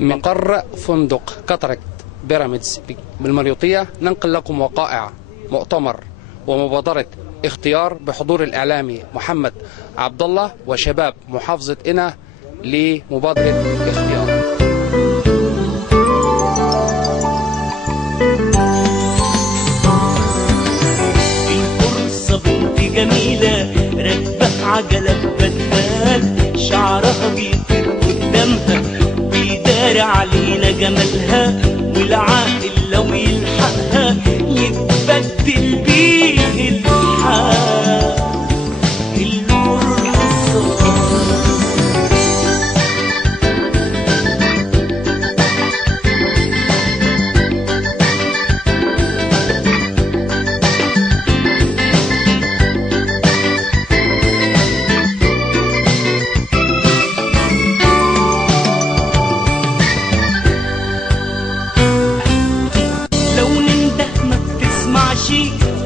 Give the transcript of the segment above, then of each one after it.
مقر فندق كاتاراكت بيراميدز بالمريوطية ننقل لكم وقائع مؤتمر ومبادرة اختيار بحضور الإعلامي محمد عبد الله وشباب محافظة قنا لمبادرة اختيار. الفرصة بنت جميلة راكبة عجلة بدال، شعرها بيطير قدامها بيدار علينا جمالها، والعاقل لو يلحقها يتبدل بيه الحال.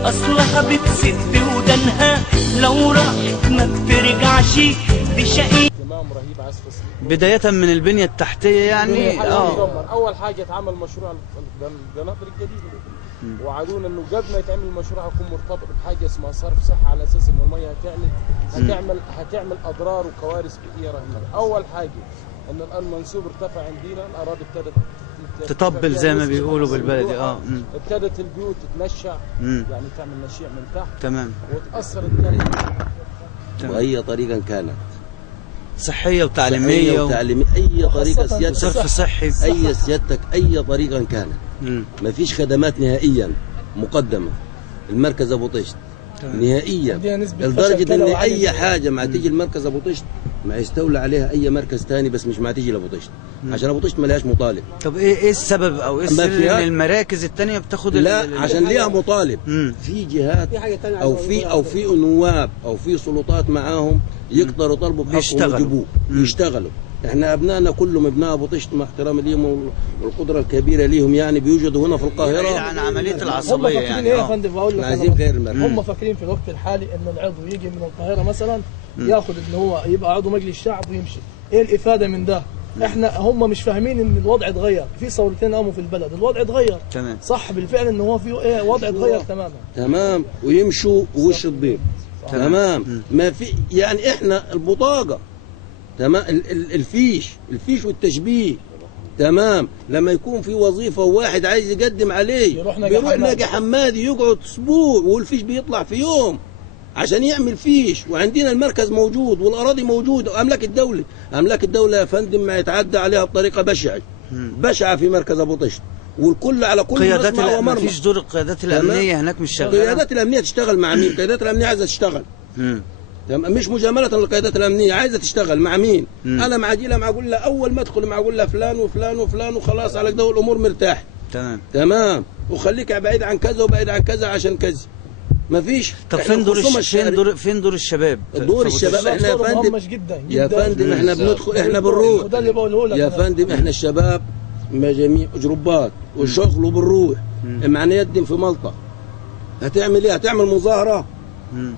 أصلها بتسد ودنها لو راحت ما بترجعش، دي شقية. بداية من البنية التحتية يعني أول حاجة اتعمل مشروع القناطر الجديدة، وعدونا إنه قبل ما يتعمل المشروع هيكون مرتبط بحاجة اسمها صرف صحة، على أساس إن المية هتعمل أضرار وكوارث بيئية رهيبة. أول حاجة إن المنسوب ارتفع عندنا، الأراضي ابتدت تطبل زي ما بيقولوا بالبلدي. ابتدت البيوت تتنشع، يعني تعمل نشيع من تحت. تمام. وتأثر الطريق وأي طريقة كانت صحية وتعليمية أي طريقة سيادتك، صرف صحي، أي طريقة كانت. ما فيش خدمات نهائيا مقدمة المركز أبو طشت نهائيا، لدرجة إن أي حاجة ما تيجي المركز أبو طشت ما يستولى عليها أي مركز ثاني، بس مش ما تيجي لأبو طشت، عشان أبو طشت ما لهاش مطالب. طب إيه السبب أو إيه السر إن المراكز الثانية بتاخد؟ لا عشان ليها مطالب. في جهات أو في نواب أو في سلطات معاهم يقدروا يطالبوا بحقهم ويجيبوه يشتغلوا. احنا ابنائنا كلهم ابناء ابو طشت مع احترامي ليهم والقدره الكبيره ليهم، يعني بيوجدوا هنا في القاهره. عن عمليه العصبيه هم فاكرين ايه يا فندم؟ بقول لك عايزين غير هم فاكرين في الوقت الحالي ان العضو يجي من القاهره مثلا ياخذ ان هو يبقى عضو مجلس الشعب ويمشي. ايه الافاده من ده؟ احنا هم مش فاهمين ان الوضع اتغير، في ثورتين قاموا في البلد، الوضع اتغير. تمام. صح بالفعل ان هو في ايه وضع اتغير تماما. تمام. ويمشوا وش الضيق. تمام. ما في يعني احنا البطاقه تمام، الفيش والتشبيه. تمام. لما يكون في وظيفه وواحد عايز يقدم عليه بيروح ناجي حمادي يقعد اسبوع والفيش بيطلع في يوم عشان يعمل فيش. وعندنا المركز موجود والاراضي موجوده واملاك الدوله يا فندم ما يتعدى عليها بطريقه بشعه في مركز ابو طشت، والكل على كل قيادات ما فيش دور القيادات الامنيه هناك مش شغاله. القيادات الامنيه تشتغل مع مين؟ القيادات الامنيه عايزه تشتغل. مش مجامله للقيادات الامنيه، عايزه تشتغل مع مين؟ انا معجله اقول لها اول ما ادخل اقول لها فلان وفلان وفلان وخلاص، على كده الامور مرتاح. تمام. وخليك بعيد عن كذا وبعيد عن كذا عشان كذا. ما فيش. طب فين دور الشباب؟ دور الشباب احنا يا فندم يا فندم احنا بندخل احنا بنروح يا فندم، احنا الشباب جميع جروبات وشغل وبنروح. معنا يدم في ملطه هتعمل ايه؟ هتعمل مظاهره؟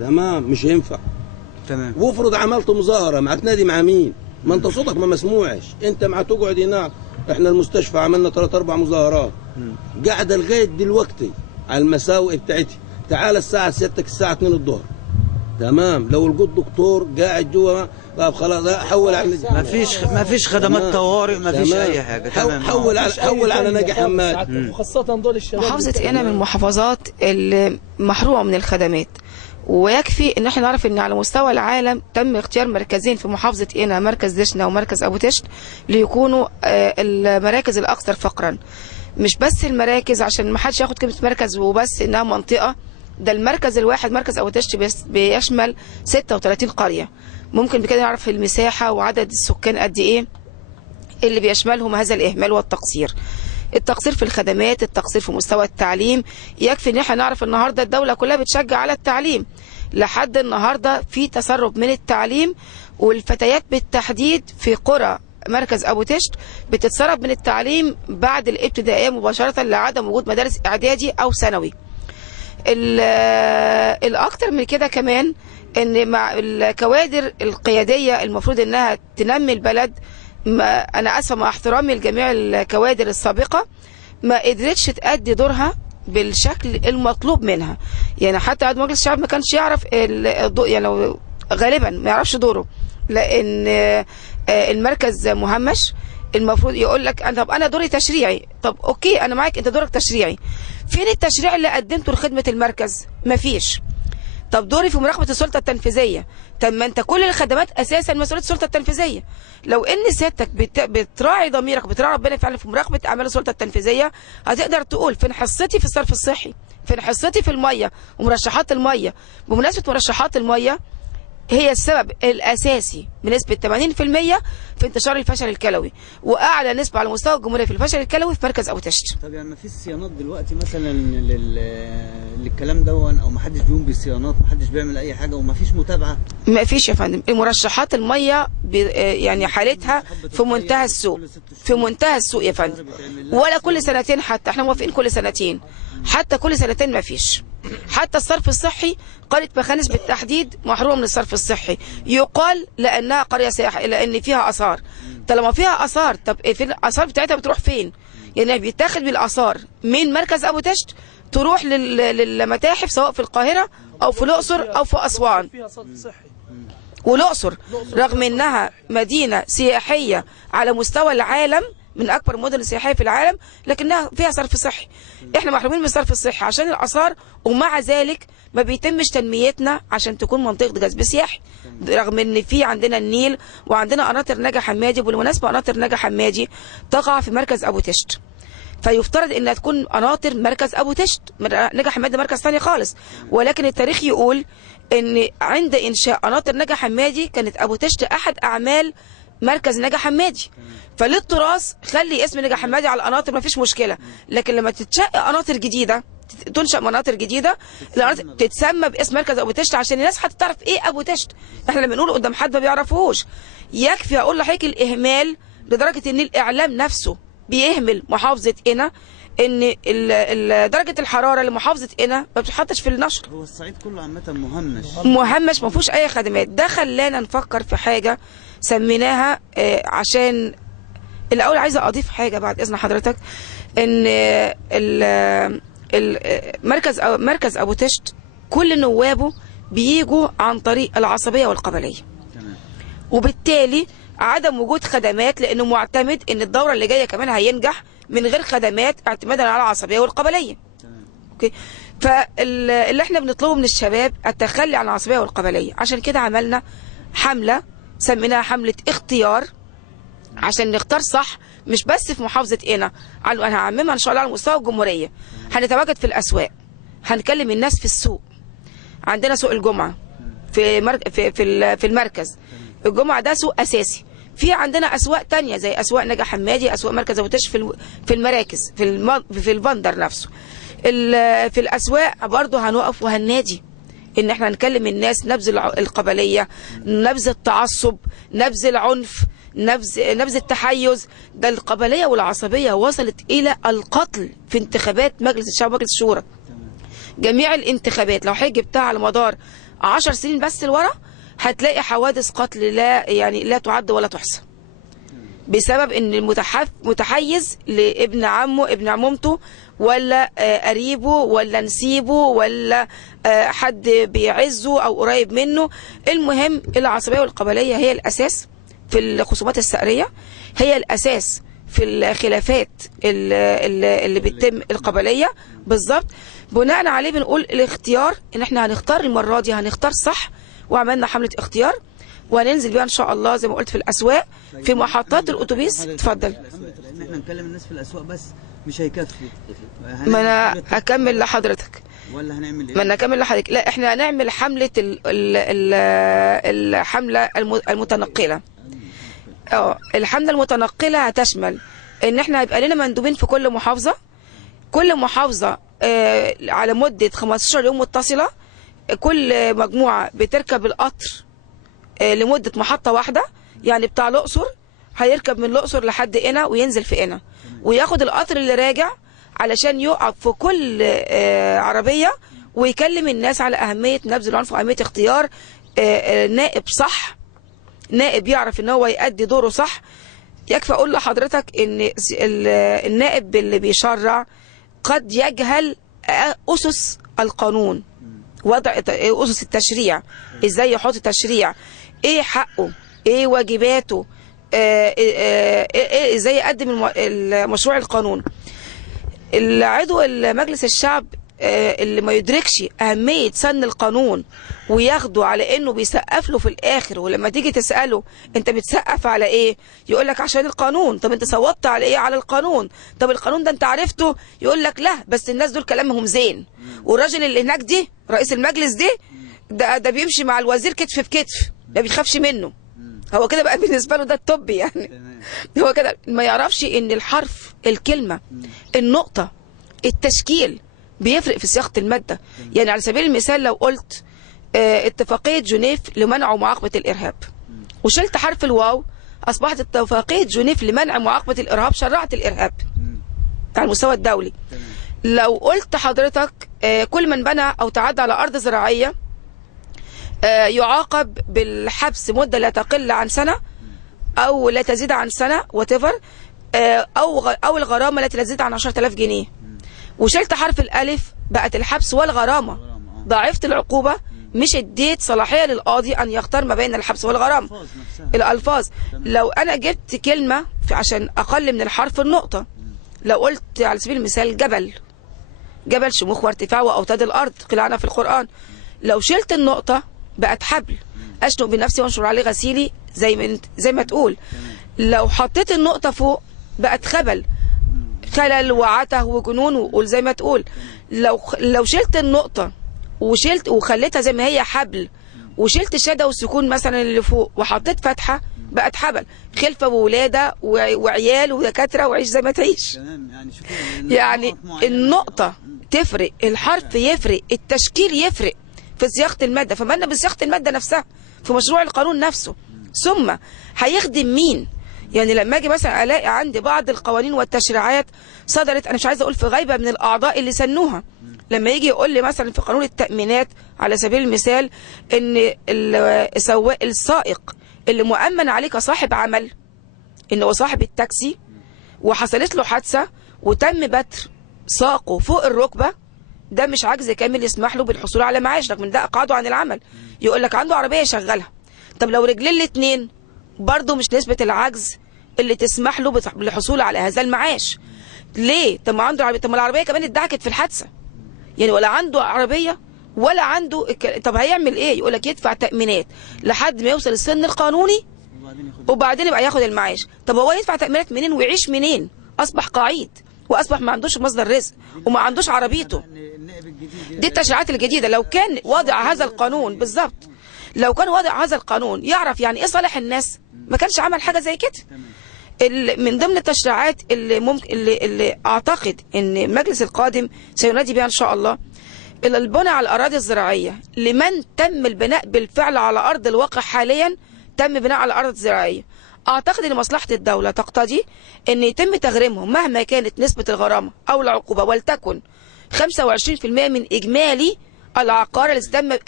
تمام مش هينفع. تمام. وافرض عملت مظاهره مع تنادي مع مين؟ ما انت صوتك ما مسموعش، انت مع تقعد هناك. احنا المستشفى عملنا 3-4 مظاهرات قاعده لغايه دلوقتي على المساوئ بتاعتها. تعال الساعه سيادتك الساعه 2 الظهر. تمام. لو لقيت دكتور قاعد جوه طب خلاص حول على ما فيش خدمات طوارئ، ما فيش اي حاجه. تمام. حول على ناجي حماد. وخاصه دول الشباب. محافظه قنا من المحافظات اللي محرومه من الخدمات، ويكفي ان احنا نعرف ان على مستوى العالم تم اختيار مركزين في محافظه قنا، مركز دشنا ومركز ابو طشت، ليكونوا المراكز الاكثر فقرا. مش بس المراكز عشان ما حدش ياخد كلمه مركز وبس انها منطقه، ده المركز الواحد مركز ابو طشت بيشمل 36 قريه. ممكن بكده نعرف المساحه وعدد السكان قد ايه اللي بيشملهم هذا الاهمال والتقصير. التقصير في الخدمات، التقصير في مستوى التعليم. يكفي ان احنا نعرف النهارده الدوله كلها بتشجع على التعليم، لحد النهارده في تسرب من التعليم، والفتيات بالتحديد في قرى مركز ابو طشت بتتسرب من التعليم بعد الابتدائيه مباشره لعدم وجود مدارس اعدادي او ثانوي. الاكثر من كده كمان ان مع الكوادر القياديه المفروض انها تنمي البلد انا اسفه مع احترامي لجميع الكوادر السابقه، ما قدرتش تأدي دورها بالشكل المطلوب منها. يعني حتى عضو مجلس الشعب ما كانش يعرف يعني لو غالبا ما يعرفش دوره، لان المركز مهمش. المفروض يقول لك انا دوري تشريعي. طب اوكي انا معاك، انت دورك تشريعي، فين التشريع اللي قدمته لخدمه المركز؟ مفيش. طب دوري في مراقبه السلطه التنفيذيه. طب ما انت كل الخدمات اساسا مسؤوليه السلطه التنفيذيه. لو ان سيادتك بتراعي ضميرك، بتراعي ربنا فعلا في مراقبه اعمال السلطه التنفيذيه، هتقدر تقول فين حصتي في الصرف الصحي، فين حصتي في الميه ومرشحات الميه. بمناسبه مرشحات الميه، هي السبب الاساسي بنسبه 80% في انتشار الفشل الكلوي، واعلى نسبه على مستوى الجمهوريه في الفشل الكلوي في مركز ابو تشت. طب يعني ما فيش صيانات دلوقتي مثلا للكلام ده، او ما حدش بيقوم بالصيانات، ما حدش بيعمل اي حاجه، وما فيش متابعه؟ ما فيش يا فندم. المرشحات الميه يعني حالتها في منتهى السوء، في منتهى السوء يا فندم. ولا كل سنتين، حتى احنا موافقين كل سنتين، حتى كل سنتين ما فيش. حتى الصرف الصحي قرية مخانس بالتحديد محرومة من الصرف الصحي، يقال لأنها قرية سياحية لأن فيها آثار. طالما فيها آثار، طب الآثار بتاعتها بتروح فين؟ يعني بيتاخد بالآثار من مركز أبو تشت تروح للمتاحف سواء في القاهرة أو في الأقصر أو في أسوان. والأقصر رغم أنها مدينة سياحية على مستوى العالم، من اكبر المدن السياحيه في العالم، لكنها فيها صرف صحي. احنا محرومين من الصرف الصحي عشان الاثار، ومع ذلك ما بيتمش تنميتنا عشان تكون منطقه جذب سياحي، رغم ان في عندنا النيل وعندنا قناطر نجا حمادي. وبالمناسبه قناطر نجا حمادي تقع في مركز ابو تشت، فيفترض انها تكون قناطر مركز ابو تشت. نجا حمادي مركز ثاني خالص، ولكن التاريخ يقول ان عند انشاء قناطر نجا حمادي كانت ابو تشت احد اعمال مركز نجا حمادي. فللتراث خلي اسم نجا حمادي على القناطر، ما فيش مشكله، لكن لما تتشق قناطر جديده، تنشأ مناطر جديده، القناطر تتسمى باسم مركز ابو تشت عشان الناس حتى تعرف ايه ابو تشت. احنا لما بنقول قدام حد ما بيعرفوش. يكفي اقول لحضرتك الاهمال لدرجه ان الاعلام نفسه بيهمل محافظه قنا، ان درجه الحراره لمحافظه قنا ما بتتحطش في النشر. هو الصعيد كله عامه مهمش، ما فيهوش اي خدمات. ده خلانا نفكر في حاجه سميناها عشان الاول عايزه اضيف حاجه بعد اذن حضرتك، ان مركز ابو تشت كل نوابه بيجوا عن طريق العصبيه والقبليه، وبالتالي عدم وجود خدمات، لانه معتمد ان الدوره اللي جايه كمان هينجح من غير خدمات اعتمادا على العصبيه والقبليه. اوكي، فاللي احنا بنطلبه من الشباب التخلي عن العصبيه والقبليه. عشان كده عملنا حمله سميناها حمله اختيار، عشان نختار صح، مش بس في محافظه قنا، انا هعممها ان شاء الله على مستوى الجمهوريه. هنتواجد في الاسواق، هنكلم الناس في السوق. عندنا سوق الجمعه في المركز، الجمعه ده سوق اساسي. في عندنا اسواق تانية زي اسواق نجا حمادي، اسواق مركز ابو تشت في المراكز في البندر نفسه. في الاسواق برضه هنقف وهننادي ان احنا نكلم الناس، نبذ القبليه، نبذ التعصب، نبذ العنف، نبذ التحيز. ده القبليه والعصبيه وصلت الى القتل في انتخابات مجلس الشعب ومجلس الشورى. جميع الانتخابات لو حضرتك جبتها على مدار 10 سنين بس لورا، هتلاقي حوادث قتل لا تعد ولا تحصى، بسبب ان متحيز لابن عمه، ابن عمومته، ولا قريبه، ولا نسيبه، ولا حد بيعزه او قريب منه. المهم العصبيه والقبليه هي الاساس في الخصومات الثأرية، هي الاساس في الخلافات اللي بتتم القبليه بالظبط. بناء عليه بنقول الاختيار، ان احنا هنختار المره دي، هنختار صح. وعملنا حمله اختيار وهننزل بيها ان شاء الله زي ما قلت في الاسواق، في محطات الاتوبيس. اتفضل. ان احنا نكلم الناس في الاسواق بس مش هيكفي. ما انا هكمل لحضرتك ولا هنعمل ايه؟ ما انا هكمل لحضرتك. لا، احنا هنعمل حمله الحمله المتنقله. الحمله المتنقله هتشمل ان احنا هيبقى لنا مندوبين في كل محافظه، كل محافظه على مده 15 يوم متصله. كل مجموعه بتركب القطر لمده محطه واحده. يعني بتاع الاقصر هيركب من الاقصر لحد قنا وينزل في قنا، وياخد القطر اللي راجع علشان يقف في كل عربيه ويكلم الناس على اهميه نبذ العنف واهميه اختيار نائب صح، نائب يعرف ان هو يؤدي دوره صح. يكفي اقول لحضرتك ان النائب اللي بيشرع قد يجهل اسس القانون، وضع اسس التشريع، ازاي يحط تشريع، ايه حقه، ايه واجباته، ازاي يقدم مشروع القانون. العضو المجلس الشعب اللي ما يدركش أهمية سن القانون وياخده على انه بيسقف له في الاخر، ولما تيجي تسأله انت بتسقف على ايه يقول لك عشان القانون. طب انت صوتت على ايه؟ على القانون. طب القانون ده انت عرفته؟ يقول لك لا بس الناس دول كلامهم زين، والراجل اللي هناك دي رئيس المجلس ده بيمشي مع الوزير كتف بكتف، ما بيخافش منه. هو كده بقى بالنسبة له ده الطب يعني. هو كده ما يعرفش ان الحرف، الكلمة، النقطة، التشكيل بيفرق في صياغة المادة. يعني على سبيل المثال لو قلت اتفاقية جنيف لمنع ومعاقبة الإرهاب وشلت حرف الواو أصبحت اتفاقية جنيف لمنع ومعاقبة الإرهاب، شرعت الإرهاب على المستوى الدولي. لو قلت حضرتك كل من بنى أو تعدى على أرض زراعية يعاقب بالحبس مدة لا تقل عن سنة أو لا تزيد عن سنة whatever، أو الغرامة التي لا تزيد عن 10,000 جنيه، وشلت حرف الألف بقت الحبس والغرامة، ضاعفت العقوبة، مش اديت صلاحية للقاضي أن يختار ما بين الحبس والغرامة. الألفاظ لو أنا جبت كلمة عشان أقل من الحرف النقطة، لو قلت على سبيل المثال جبل شموخ وارتفاع وأوتاد الأرض قيل عنها في القرآن، لو شلت النقطة بقت حبل أشنق بنفسي وانشر عليه غسيلي زي ما تقول. لو حطيت النقطة فوق بقت خلل وعته وجنون وقول زي ما تقول. لو شلت النقطة وخليتها زي ما هي حبل، وشلت الشدة والسكون مثلا اللي فوق وحطيت فتحة بقت حبل، خلفة وولادة وعيال ودكاترة وعيش زي ما تعيش. يعني النقطة تفرق، الحرف يفرق، التشكيل يفرق في صياغة المادة. فمالنا بصياغة المادة نفسها في مشروع القانون نفسه. ثم هيخدم مين؟ يعني لما اجي مثلا الاقي عندي بعض القوانين والتشريعات صدرت، انا مش عايزه اقول في غيبه من الاعضاء اللي سنوها، لما يجي يقول لي مثلا في قانون التأمينات على سبيل المثال ان السائق اللي مؤمن عليه كصاحب عمل، ان هو صاحب التاكسي وحصلت له حادثه وتم بتر ساقه فوق الركبه، ده مش عجز كامل يسمح له بالحصول على معاش، رغم ان ده اقعده عن العمل. يقول لك عنده عربيه يشغلها. طب لو رجلين الاثنين برضه مش نسبة العجز اللي تسمح له بالحصول على هذا المعاش. ليه؟ طب ما عنده عربية، طب ما العربية كمان اتدعكت في الحادثة. يعني ولا عنده عربية ولا عنده طب هيعمل ايه؟ يقول لك يدفع تأمينات لحد ما يوصل السن القانوني وبعدين يبقى ياخد المعاش. طب هو يدفع تأمينات منين ويعيش منين؟ أصبح قاعد وأصبح ما عندوش مصدر رزق وما عندوش عربيته. دي التشريعات الجديدة. لو كان وضع هذا القانون بالظبط، لو كان وضع هذا القانون يعرف يعني ايه صالح الناس، ما كانش عمل حاجة زي كده. من ضمن التشريعات اللي ممكن اللي اعتقد ان المجلس القادم سينادي بها ان شاء الله، البناء على الاراضي الزراعية لمن تم البناء بالفعل على ارض الواقع حاليا، تم بناء على ارض زراعية. اعتقد ان مصلحة الدولة تقتضي ان يتم تغريمهم مهما كانت نسبة الغرامة او العقوبة، ولتكن 25% من اجمالي العقار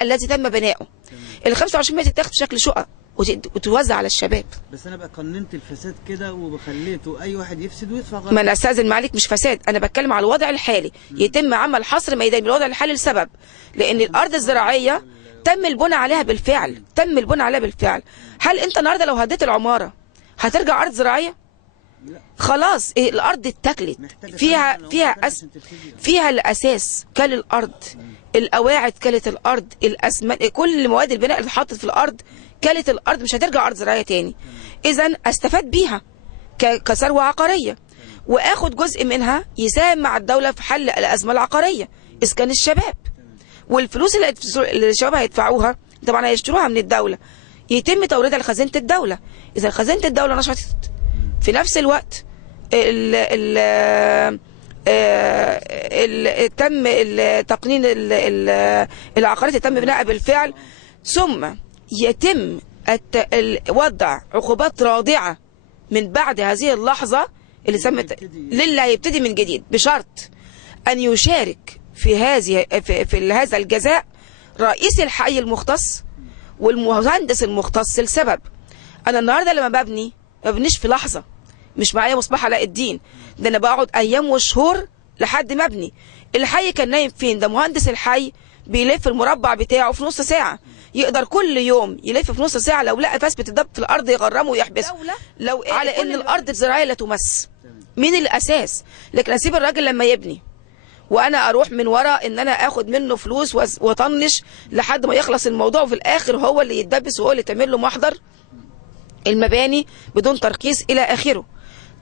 الذي تم بناؤه. ال 25% تتاخد بشكل شقق وتوزع على الشباب. بس انا بقى قننت الفساد كده وخليته اي واحد يفسد ويدفع غرامه. ما انا استاذن معلك، مش فساد، انا بتكلم على الوضع الحالي. يتم عمل حصر ميداني بالوضع الحالي لسبب، لان الارض الزراعيه تم البناء عليها بالفعل، تم البناء عليها بالفعل. هل انت النهارده لو هديت العماره هترجع ارض زراعيه؟ خلاص الارض اتاكلت، فيها الاساس كل الارض، القواعد كلت الارض، الاسمنت، كل مواد البناء اللي اتحطت في الارض كلت الارض، مش هترجع ارض زراعيه تاني. اذا استفاد بيها كثروه عقاريه، واخد جزء منها يساهم مع الدوله في حل الازمه العقاريه، اسكان الشباب. والفلوس اللي الشباب هيدفعوها طبعا هيشتروها من الدوله، يتم توريدها لخزينه الدوله. اذا خزينه الدوله نشطت في نفس الوقت تم تقنين العقارات اللي تم بنائها بالفعل، ثم يتم وضع عقوبات رادعة من بعد هذه اللحظة اللي سمت للي هيبتدي من جديد، بشرط أن يشارك في هذا الجزاء رئيس الحي المختص والمهندس المختص. لسبب أنا النهاردة لما ببني ما ببنيش في لحظة، مش معايا مصباح علاء الدين، ده انا بقعد ايام وشهور لحد ما ابني. الحي كان نايم فين؟ ده مهندس الحي بيلف المربع بتاعه في نص ساعه، يقدر كل يوم يلف في نص ساعه. لو لقى فاس بتدب في الارض يغرمه ويحبسه، لو على ان الارض الزراعيه لا تمس. مين الاساس؟ لكن اسيب الراجل لما يبني وانا اروح من ورا ان انا اخد منه فلوس واطنش لحد ما يخلص الموضوع، وفي الاخر هو اللي يتدبس وهو اللي تعمل له محضر المباني بدون ترخيص الى اخره.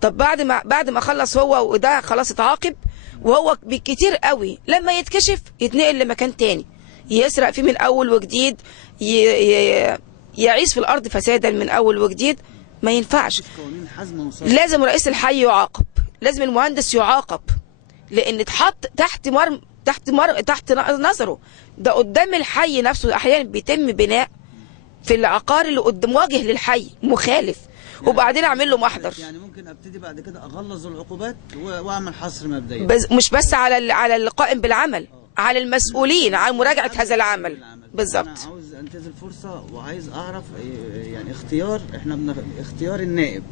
طب بعد ما خلص هو وده خلاص اتعاقب، وهو بالكتير قوي لما يتكشف يتنقل لمكان تاني يسرق فيه من اول وجديد، يعيش في الارض فسادا من اول وجديد. ما ينفعش. لازم رئيس الحي يعاقب، لازم المهندس يعاقب، لان اتحط تحت نظره. ده قدام الحي نفسه احيانا بيتم بناء في العقار اللي قدام واجه للحي مخالف، وبعدين اعمل له محضر. يعني ممكن ابتدي بعد كده اغلظ العقوبات واعمل حصر مبدئي، مش بس على القائم بالعمل، على المسؤولين عن مراجعه هذا العمل. بالظبط. انا عاوز انتهز الفرصه وعايز اعرف يعني اختيار النائب،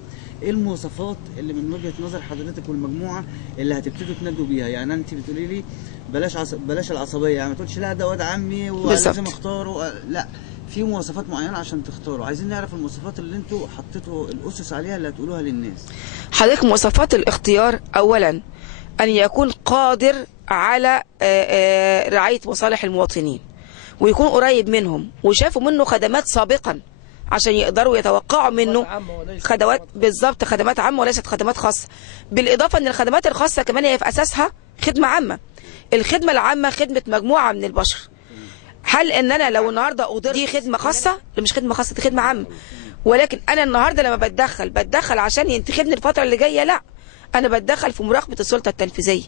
ايه المواصفات اللي من وجهه نظر حضرتك والمجموعه اللي هتبتدوا تنادوا بيها؟ يعني انت بتقولي لي بلاش العصبيه، يعني ما تقولش لا ده واد عمي ولازم اختاره، لا، في مواصفات معينه عشان تختاروا. عايزين نعرف المواصفات اللي انتوا حطيتوا الاسس عليها اللي هتقولوها للناس. حضرتك مواصفات الاختيار اولا ان يكون قادر على رعايه مصالح المواطنين، ويكون قريب منهم وشافوا منه خدمات سابقا عشان يقدروا يتوقعوا منه خدمات. بالظبط، خدمات عامه وليست خدمات خاصه. بالاضافه ان الخدمات الخاصه كمان هي في اساسها خدمه عامه. الخدمه العامه خدمه مجموعه من البشر. هل ان انا لو النهارده قدرت دي خدمه خاصه؟ مش خدمه خاصه، دي خدمه عامه. ولكن انا النهارده لما بتدخل عشان ينتخبني الفتره اللي جايه؟ لا، انا بتدخل في مراقبه السلطه التنفيذيه.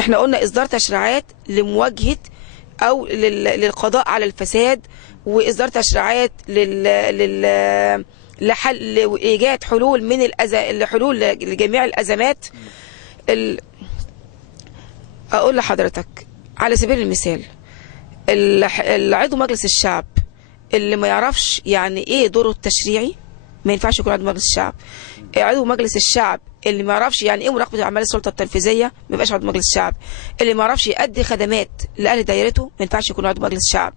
احنا قلنا اصدار تشريعات لمواجهه او للقضاء على الفساد، واصدار تشريعات لايجاد حلول من حلول لجميع الازمات. اقول لحضرتك على سبيل المثال، العضو مجلس الشعب اللي ما يعرفش يعني ايه دوره التشريعي ما ينفعش يكون عضو مجلس الشعب. عضو مجلس الشعب اللي ما يعرفش يعني ايه مراقبه اعمال السلطه التنفيذيه ما يبقاش عضو مجلس الشعب. اللي ما يعرفش يؤدي خدمات لاهل دايرته ما ينفعش يكون عضو مجلس الشعب.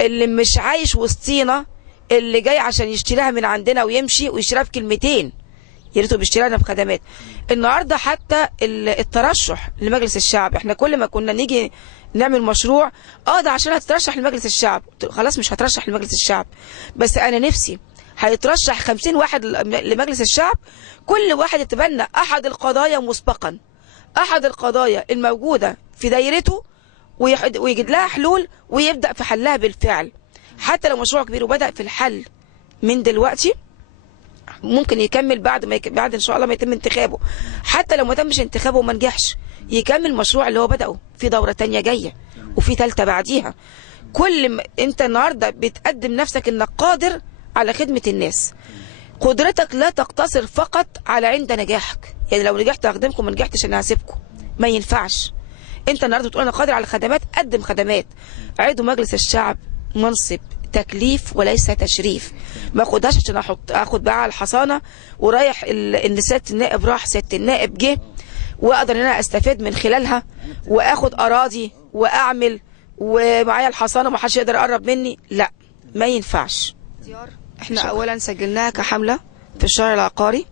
اللي مش عايش وسطينا، اللي جاي عشان يشتريها من عندنا ويمشي ويشتريها بكلمتين، يا ريته بيشتري لنا بخدمات. النهارده حتى الترشح لمجلس الشعب، احنا كل ما كنا نيجي نعمل مشروع ده عشان هتترشح لمجلس الشعب، خلاص مش هترشح لمجلس الشعب، بس انا نفسي هيترشح 50 واحد لمجلس الشعب، كل واحد يتبنى احد القضايا مسبقا، احد القضايا الموجوده في دايرته، ويجد لها حلول ويبدا في حلها بالفعل. حتى لو مشروع كبير وبدا في الحل من دلوقتي، ممكن يكمل بعد ان شاء الله ما يتم انتخابه. حتى لو ما تمش انتخابه وما نجحش، يكمل المشروع اللي هو بدأه في دورة تانية جاية وفي ثالثه بعديها. كل ما انت النهارده بتقدم نفسك انك قادر على خدمة الناس. قدرتك لا تقتصر فقط على عند نجاحك، يعني لو نجحت اخدمكم، ما نجحتش انا هسيبكم، ما ينفعش. انت النهارده بتقول انا قادر على الخدمات، قدم خدمات. عضو مجلس الشعب منصب تكليف وليس تشريف، ما اخدهاش عشان اخد بقى على الحصانه ورايح ان سياده النائب راح، سياده النائب جه، واقدر ان انا استفاد من خلالها واخد اراضي واعمل ومعايا الحصانه وما حدش يقدر يقرب مني. لا، ما ينفعش. احنا اولا سجلناها كحمله في الشارع العقاري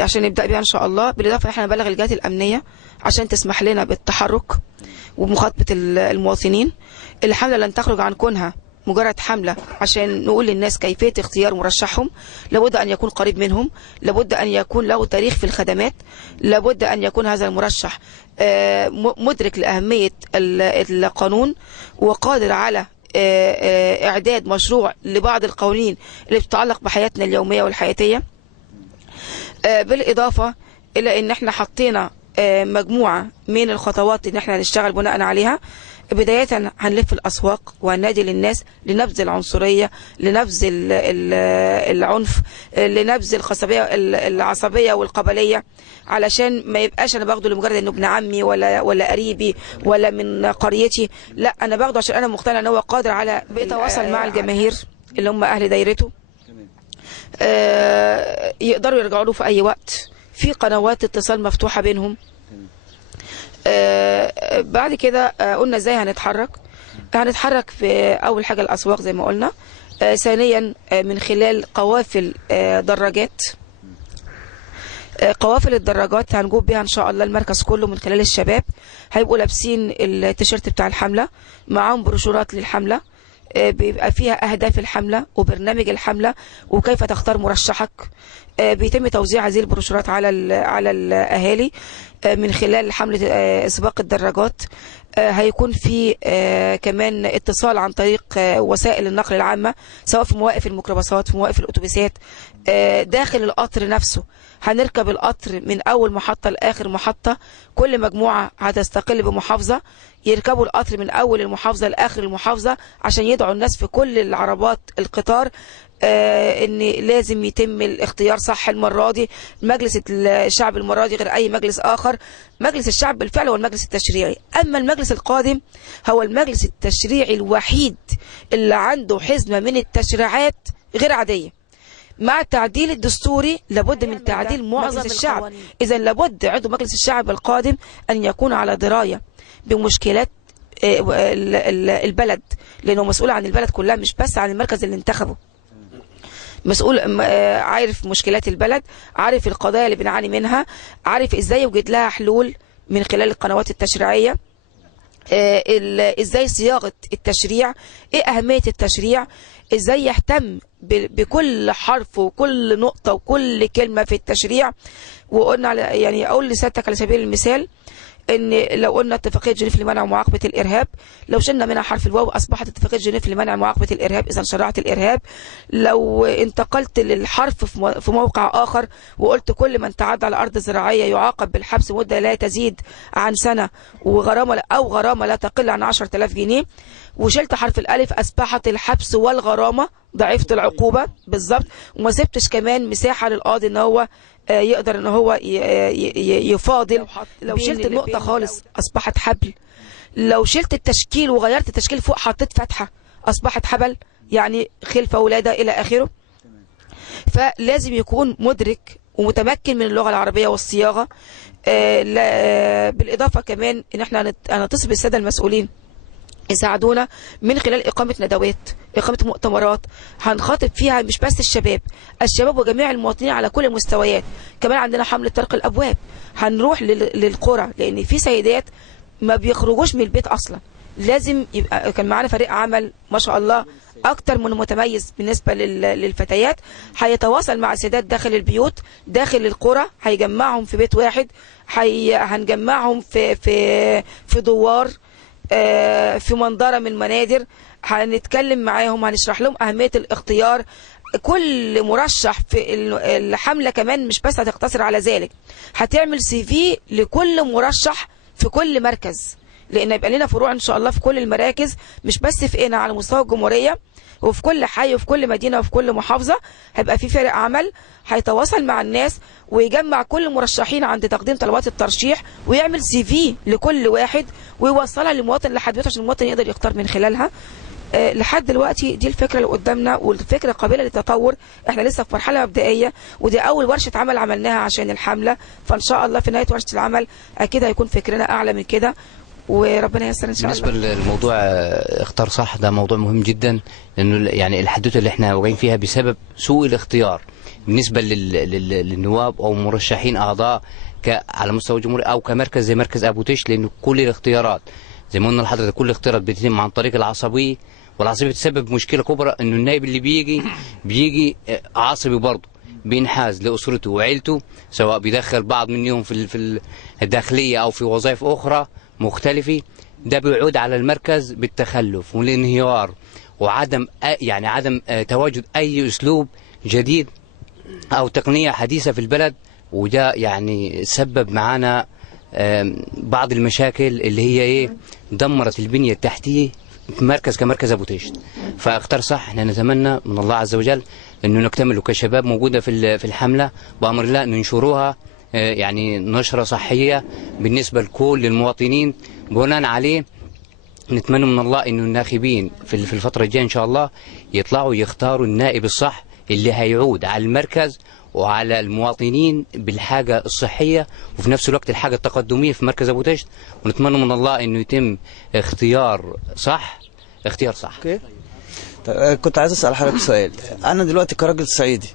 عشان نبدا بيها ان شاء الله، بالاضافه احنا نبلغ الجهات الامنيه عشان تسمح لنا بالتحرك ومخاطبه المواطنين. الحمله لن تخرج عن كونها مجرد حملة عشان نقول للناس كيفية اختيار مرشحهم. لابد أن يكون قريب منهم، لابد أن يكون له تاريخ في الخدمات، لابد أن يكون هذا المرشح مدرك لأهمية القانون وقادر على إعداد مشروع لبعض القوانين اللي بتتعلق بحياتنا اليومية والحياتية. بالإضافة إلى أن احنا حطينا مجموعة من الخطوات اللي احنا هنشتغل بناء عليها. بداية هنلف الأسواق وهننادي للناس لنبذ العنصرية، لنبذ العنف، لنبذ العصبية والقبلية، علشان ما يبقاش أنا باخده لمجرد إنه ابن عمي ولا قريبي ولا من قريتي. لا، أنا باخده عشان أنا مقتنع إن هو قادر على بيتواصل مع الجماهير اللي هم أهل دايرته، يقدروا يرجعوا له في أي وقت في قنوات اتصال مفتوحة بينهم. بعد كده قلنا ازاي هنتحرك في اول حاجة الاسواق زي ما قلنا. ثانيا من خلال قوافل دراجات. قوافل الدراجات هنجوب بيها ان شاء الله المركز كله من خلال الشباب، هيبقوا لابسين التيشيرت بتاع الحملة، معاهم بروشورات للحملة بيبقى فيها اهداف الحملة وبرنامج الحملة وكيف تختار مرشحك. بيتم توزيع هذه البروشورات على الاهالي من خلال حملة اسباق الدراجات. هيكون في كمان اتصال عن طريق وسائل النقل العامة، سواء في مواقف الميكروباصات، في مواقف الاتوبيسات، داخل القطر نفسه. هنركب القطر من اول محطة لاخر محطة، كل مجموعة هتستقل بمحافظة، يركبوا القطر من اول المحافظة لاخر المحافظة عشان يدعوا الناس في كل العربات القطار ان لازم يتم الاختيار صح المرة دي. مجلس الشعب المرة دي غير اي مجلس اخر. مجلس الشعب بالفعل هو المجلس التشريعي، اما المجلس القادم هو المجلس التشريعي الوحيد اللي عنده حزمة من التشريعات غير عادية. مع التعديل الدستوري لابد من تعديل معظم الشعب. اذا لابد عضو مجلس الشعب القادم ان يكون على دراية بمشكلات البلد، لانه مسؤول عن البلد كلها مش بس عن المركز اللي انتخبه. مسؤول عارف مشكلات البلد، عارف القضايا اللي بنعاني منها، عارف ازاي يوجد لها حلول من خلال القنوات التشريعية، ازاي صياغة التشريع، ايه اهمية التشريع، ازاي يهتم بكل حرف وكل نقطة وكل كلمة في التشريع. وقلنا يعني اقول لسيادتك على سبيل المثال ان لو قلنا اتفاقية جنيف لمنع ومعاقبة الارهاب، لو شلنا منها حرف الواو اصبحت اتفاقية جنيف لمنع ومعاقبة الارهاب، اذا شرعت الارهاب. لو انتقلت للحرف في موقع اخر وقلت كل من تعدى على ارض زراعية يعاقب بالحبس مدة لا تزيد عن سنة غرامة لا تقل عن 10,000 جنيه، وشلت حرف الالف اصبحت الحبس والغرامة ضعيفة العقوبة بالظبط. وما سبتش كمان مساحة للقاضي ان هو يقدر ان هو يفاضل. لو شلت النقطة خالص اصبحت حبل. لو شلت التشكيل وغيرت التشكيل فوق حطيت فتحة اصبحت حبل، يعني خلفة ولادة الى اخره. فلازم يكون مدرك ومتمكن من اللغة العربية والصياغة. بالاضافة كمان ان احنا هنتصل بالسادة المسؤولين يساعدونا من خلال إقامة ندوات، إقامة مؤتمرات هنخاطب فيها مش بس الشباب وجميع المواطنين على كل المستويات. كمان عندنا حملة طرق الأبواب، هنروح للقرى، لأن في سيدات ما بيخرجوش من البيت أصلا. لازم يبقى كان معانا فريق عمل ما شاء الله أكتر من متميز بالنسبة للفتيات، هيتواصل مع السيدات داخل البيوت داخل القرى، هيجمعهم في بيت واحد، هنجمعهم في دوار، في منظرة من منادر، هنتكلم معاهم، هنشرح لهم أهمية الاختيار. كل مرشح في الحملة كمان مش بس هتقتصر على ذلك، هتعمل CV لكل مرشح في كل مركز، لأن يبقى لنا فروع إن شاء الله في كل المراكز، مش بس في قنا، على مستوى الجمهورية وفي كل حي وفي كل مدينة وفي كل محافظة. هيبقى في فرق عمل هيتواصل مع الناس ويجمع كل المرشحين عند تقديم طلبات الترشيح، ويعمل CV لكل واحد ويوصلها للمواطن لحد بيته عشان المواطن يقدر يختار من خلالها. لحد دلوقتي دي الفكرة اللي قدامنا، والفكرة قابلة للتطور. احنا لسه في مرحلة مبدئية، ودي أول ورشة عمل عملناها عشان الحملة، فإن شاء الله في نهاية ورشة العمل أكيد هيكون فكرنا أعلى من كده، وربنا ييسر ان شاء الله. بالنسبه للموضوع اختار صح، ده موضوع مهم جدا، لانه يعني الحدوته اللي احنا واقعين فيها بسبب سوء الاختيار بالنسبه للنواب او مرشحين اعضاء على مستوى الجمهوريه او كمركز زي مركز ابو تيش، لانه كل الاختيارات زي ما قلنا لحضرتك كل اختيارات بتتم عن طريق العصبيه، والعصبيه بتسبب مشكله كبرى، انه النائب اللي بيجي عصبي برضه، بينحاز لاسرته وعيلته، سواء بيدخل بعض منهم في الداخليه او في وظائف اخرى مختلفة. ده بيعود على المركز بالتخلف والانهيار وعدم عدم تواجد أي أسلوب جديد أو تقنية حديثة في البلد، وده يعني سبب معانا بعض المشاكل اللي هي دمرت البنية التحتية في مركز كمركز أبو تيش. فاختار صح، احنا نتمنى من الله عز وجل انه نكتمل كشباب موجودة في الحملة بأمر الله، ننشروها يعني نشرة صحية بالنسبة لكل المواطنين. بناء عليه نتمنى من الله انه الناخبين في الفترة الجاية ان شاء الله يطلعوا يختاروا النائب الصح اللي هيعود على المركز وعلى المواطنين بالحاجة الصحية وفي نفس الوقت الحاجة التقدمية في مركز أبو تشت، ونتمنى من الله إنه يتم اختيار صح. اوكي. كنت عايز اسال حضرتك سؤال. انا دلوقتي كراجل صعيدي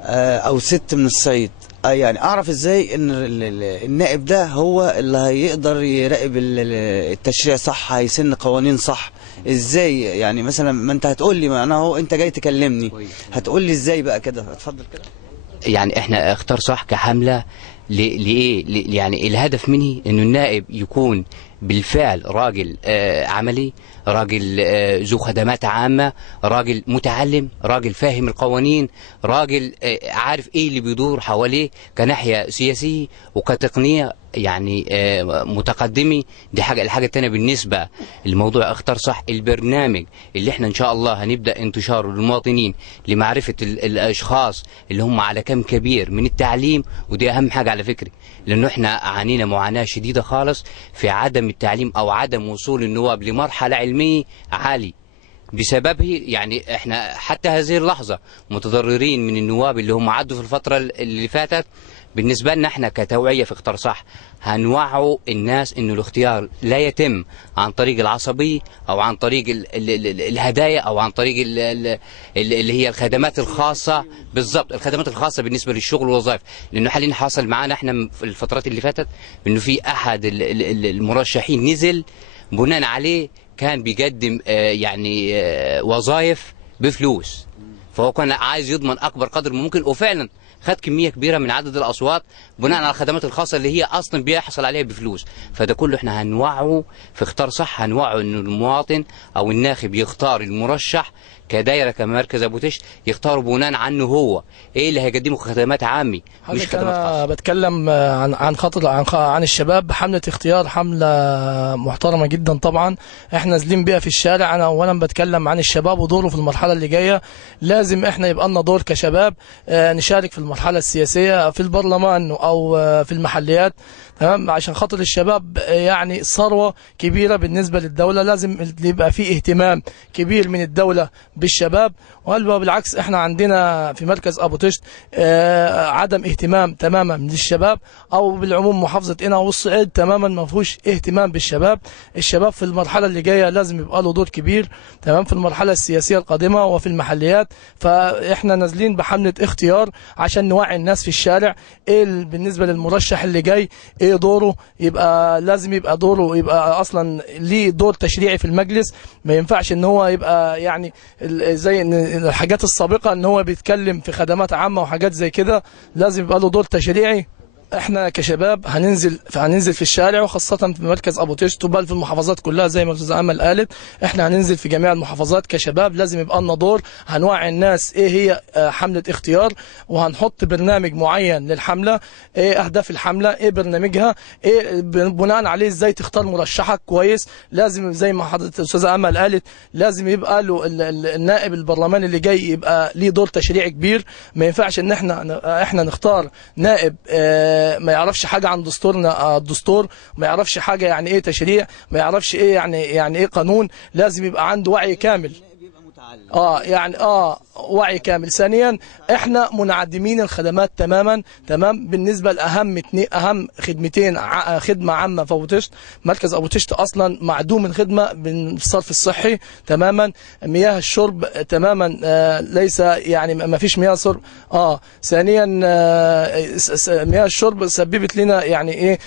او ست من الصعيد، يعني اعرف ازاي ان النائب ده هو اللي هيقدر يراقب التشريع صح، هيسن قوانين صح؟ ازاي يعني؟ مثلا ما انت هتقول لي، ما انا هو انت جاي تكلمني، هتقول لي ازاي بقى كده؟ اتفضل كده. يعني احنا اختار صح كحملة لإيه؟ يعني الهدف منه انه النائب يكون بالفعل راجل عملي، راجل ذو خدمات عامة، راجل متعلم، راجل فاهم القوانين، راجل عارف ايه اللي بيدور حواليه كناحية سياسية وكتقنية يعني متقدمة. دي حاجة. الحاجة التانية بالنسبة لموضوع اختار صح، البرنامج اللي احنا ان شاء الله هنبدأ انتشاره للمواطنين لمعرفة الاشخاص اللي هم على كم كبير من التعليم، ودي اهم حاجة على فكرة، لانه احنا عانينا معاناة شديدة خالص في عدم التعليم او عدم وصول النواب لمرحلة علمية عالية بسببه. يعني احنا حتى هذه اللحظة متضررين من النواب اللي هم عدوا في الفترة اللي فاتت. بالنسبة لنا احنا كتوعية في اختار صح هنوعوا الناس انه الاختيار لا يتم عن طريق العصبية او عن طريق الهدايا او عن طريق اللي هي الخدمات الخاصة. بالضبط، الخدمات الخاصة بالنسبة للشغل والوظائف. لانه حاليا حاصل معنا احنا في الفترات اللي فاتت انه في احد المرشحين نزل بناء عليه كان بيقدم يعني وظائف بفلوس، فهو كان عايز يضمن اكبر قدر ممكن، وفعلا خد كميه كبيره من عدد الاصوات بناء على الخدمات الخاصه اللي هي اصلا بيحصل عليها بفلوس. فده كله احنا هنوعه في اختار صح، هنوعه انه المواطن او الناخب يختار المرشح كدايره كمركز ابو تشت، يختاروا بناء عنه هو ايه اللي هيقدمه كخدمات عامه مش خدمات خاصه. انا بتكلم عن الشباب. حمله اختيار حمله محترمه جدا طبعا، احنا نازلين بيها في الشارع. انا اولا بتكلم عن الشباب ودوره في المرحله اللي جايه. لازم احنا يبقى لنا دور كشباب، نشارك في المرحله السياسيه في البرلمان او في المحليات، تمام، عشان خاطر الشباب يعني ثروه كبيره بالنسبه للدوله. لازم يبقى في اهتمام كبير من الدوله بالشباب. وقال بالعكس احنا عندنا في مركز ابو تشت عدم اهتمام تماما للشباب، او بالعموم محافظه قنا والصعيد تماما ما فيهوش اهتمام بالشباب. الشباب في المرحله اللي جايه لازم يبقى له دور كبير، تمام، في المرحله السياسيه القادمه وفي المحليات. فاحنا نازلين بحمله اختيار عشان نوعي الناس في الشارع ايه بالنسبه للمرشح اللي جاي، ايه دوره. يبقى لازم يبقى دوره يبقى اصلا ليه دور تشريعي في المجلس. ما ينفعش ان هو يبقى يعني زي الحاجات السابقه ان هو بيتكلم في خدمات عامه وحاجات زي كده. لازم يبقى له دور تشريعي. احنا كشباب هننزل في الشارع، وخاصه في مركز ابو تشت وبل في المحافظات كلها زي ما الاستاذه امل قالت. احنا هننزل في جميع المحافظات كشباب، لازم يبقى لنا دور. هنوعي الناس ايه هي حمله اختيار، وهنحط برنامج معين للحمله، ايه اهداف الحمله، ايه برنامجها، ايه بناء عليه ازاي تختار مرشحك كويس. لازم زي ما حضرتك الاستاذه امل قالت، لازم يبقى له النائب البرلماني اللي جاي يبقى ليه دور تشريعي كبير. ما ينفعش ان احنا نختار نائب ما يعرفش حاجه عن الدستور، ما يعرفش حاجه يعني ايه تشريع، ما يعرفش ايه يعني ايه قانون. لازم يبقى عنده وعي كامل. وعي كامل. ثانيا احنا منعدمين الخدمات تماما، تمام، بالنسبه لاهم اهم خدمتين، خدمه عامه في ابو تشت. مركز ابو تشت اصلا معدوم الخدمه بالصرف الصحي تماما. مياه الشرب تماما ليس يعني ما فيش مياه شرب. ثانيا مياه الشرب سببت لنا يعني ايه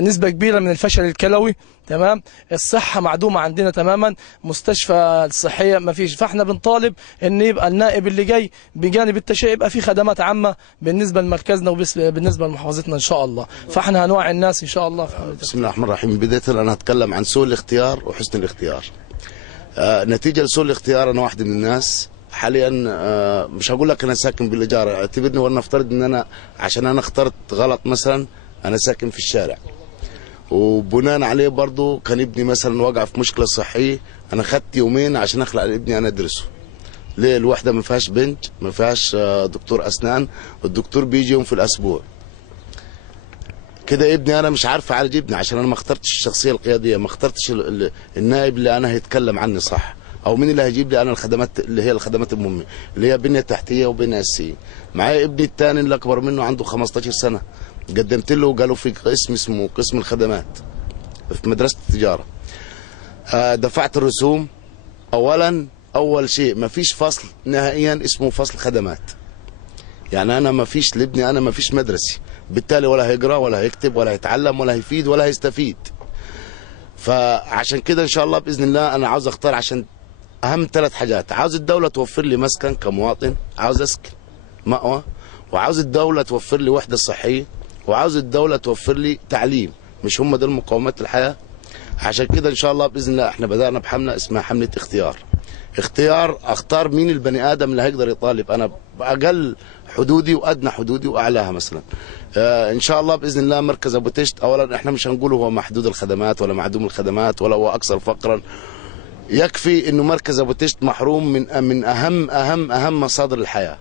نسبه كبيره من الفشل الكلوي، تمام. الصحه معدومه عندنا تماما، مستشفى الصحيه ما فيش. فاحنا بنطالب ان يبقى النائب اللي جاي بجانب التشريع يبقى في خدمات عامه بالنسبه لمركزنا وبالنسبه لمحافظتنا ان شاء الله. فاحنا هنوعي الناس ان شاء الله. بسم الله الرحمن الرحيم. بدايه انا هتكلم عن سوء الاختيار وحسن الاختيار. نتيجه لسوء الاختيار انا واحد من الناس حاليا، مش هقول لك انا ساكن بالايجار، اعتبرني ولنفترض ان انا عشان انا اخترت غلط مثلا انا ساكن في الشارع، وبناء عليه برضو كان ابني مثلا وقع في مشكله صحيه، انا خدت يومين عشان اخلع لابني انا ادرسه. ليه؟ الوحده ما فيهاش بنج، ما فيهاش دكتور اسنان، والدكتور بيجي يوم في الاسبوع. كده ابني انا مش عارف اعالج ابني عشان انا ما اخترتش الشخصيه القياديه، ما اخترتش النائب اللي انا هيتكلم عني صح. او مين اللي هيجيب لي انا الخدمات اللي هي الخدمات المهمه اللي هي بنيه تحتيه وبنيه اساسيه. معايا ابني الثاني اللي اكبر منه عنده 15 سنه، قدمت له قالوا في قسم اسمه قسم الخدمات في مدرسه التجاره. دفعت الرسوم. اول شيء ما فيش فصل نهائيا اسمه فصل خدمات، يعني انا ما فيش لابني، انا ما فيش مدرسي، بالتالي ولا هيقرا ولا هيكتب ولا هيتعلم ولا هيفيد ولا هيستفيد. فعشان كده ان شاء الله باذن الله انا عاوز اختار عشان اهم 3 حاجات. عاوز الدوله توفر لي مسكن كمواطن، عاوز اسكن مأوى، وعاوز الدوله توفر لي وحده صحيه، وعاوز الدوله توفر لي تعليم. مش هم دول مقومات الحياه؟ عشان كده ان شاء الله باذن الله احنا بدانا بحمله اسمها حمله اختيار اختار مين البني ادم اللي هيقدر يطالب انا باقل حدودي وادنى حدودي واعلاها مثلا. ان شاء الله باذن الله مركز ابو تشت اولا احنا مش هنقول هو محدود الخدمات ولا معدوم الخدمات ولا هو اكثر فقرا، يكفي انه مركز ابو تشت محروم من اهم مصادر الحياه.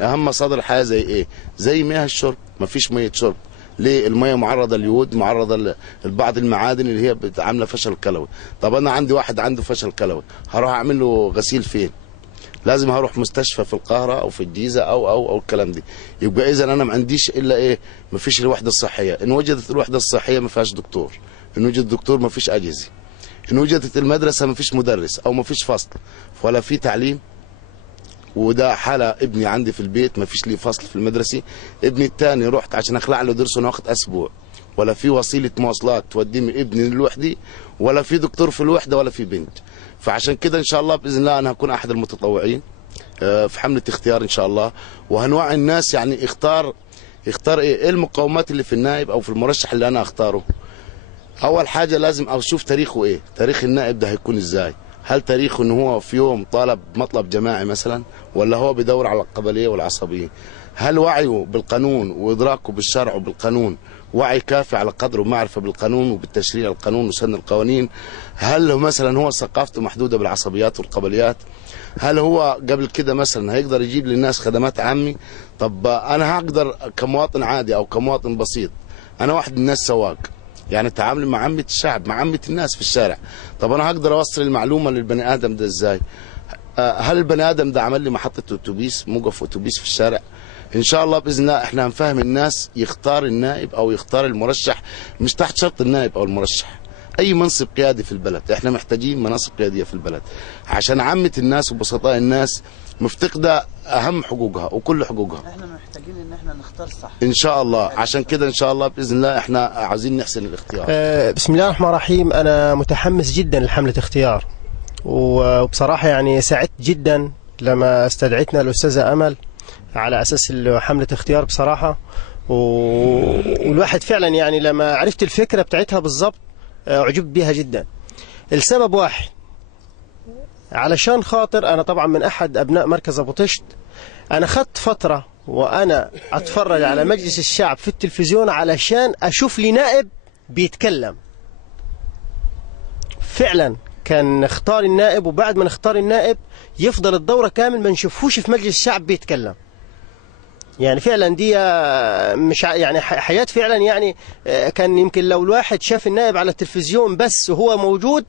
اهم مصادر الحياه زي ايه؟ زي مياه الشرب، ما فيش ميه شرب. ليه؟ الميه معرضه لليود، معرضه لبعض المعادن اللي هي عامله فشل كلوي. طب انا عندي واحد عنده فشل كلوي، هروح اعمل له غسيل فين؟ لازم هروح مستشفى في القاهره او في الجيزه او الكلام دي. يبقى اذا انا ما عنديش الا ايه؟ ما فيش الوحده الصحيه. ان وجدت الوحده الصحيه ما فيهاش دكتور، ان وجد دكتور ما فيش اجهزه، ان وجدت المدرسه ما فيش مدرس او ما فيش فصل ولا في تعليم. وده حاله ابني عندي في البيت ما فيش لي فصل في المدرسه. ابني الثاني رحت عشان اخلع له ضرسه واخد اسبوع، ولا في وسيله مواصلات تودي ابني لوحدي، ولا في دكتور في الوحده، ولا في بنت. فعشان كده ان شاء الله باذن الله انا هكون احد المتطوعين في حمله اختيار ان شاء الله، وهنوعي الناس يعني اختار ايه المقومات اللي في النائب او في المرشح اللي انا اختاره. اول حاجه لازم اشوف تاريخه ايه، تاريخ النائب ده هيكون ازاي؟ هل تاريخه ان هو في يوم طالب مطلب جماعي مثلا، ولا هو بيدور على القبليه والعصبيه؟ هل وعيه بالقانون وادراكه بالشرع وبالقانون وعي كافي على قدره ومعرفه بالقانون وبالتشريع القانون وسن القوانين؟ هل مثلا هو ثقافته محدوده بالعصبيات والقبليات؟ هل هو قبل كده مثلا هيقدر يجيب للناس خدمات عامه؟ طب انا هقدر كمواطن عادي او كمواطن بسيط، انا واحد من الناس سواق، يعني تعامل مع عامة الشعب، مع عامة الناس في الشارع. طب انا هقدر اوصل المعلومه للبني ادم ده ازاي؟ هل البني ادم ده عمل لي محطه اتوبيس، موقف اتوبيس في الشارع؟ ان شاء الله باذن الله احنا هنفهم الناس يختار النائب او يختار المرشح، مش تحت شرط النائب او المرشح، اي منصب قيادي في البلد. احنا محتاجين مناصب قياديه في البلد عشان عامه الناس وبسطاء الناس مفتقده اهم حقوقها وكل حقوقها. احنا محتاجين ان احنا نختار صح ان شاء الله. عشان كده ان شاء الله باذن الله احنا عايزين نحسن الاختيار. بسم الله الرحمن الرحيم. انا متحمس جدا لحمله اختيار، وبصراحه يعني سعدت جدا لما استدعتنا الاستاذه امل على اساس حمله اختيار بصراحه. والواحد فعلا يعني لما عرفت الفكره بتاعتها بالظبط اعجبت بيها جدا. السبب واحد، علشان خاطر انا طبعا من احد ابناء مركز ابو تشت، انا خدت فتره وانا اتفرج على مجلس الشعب في التلفزيون علشان اشوف لي نائب بيتكلم. فعلا كان نختار النائب، وبعد ما نختار النائب يفضل الدوره كامل ما نشوفوش في مجلس الشعب بيتكلم. يعني فعلا دي مش يعني حياة فعلا. يعني كان يمكن لو الواحد شاف النائب على التلفزيون بس وهو موجود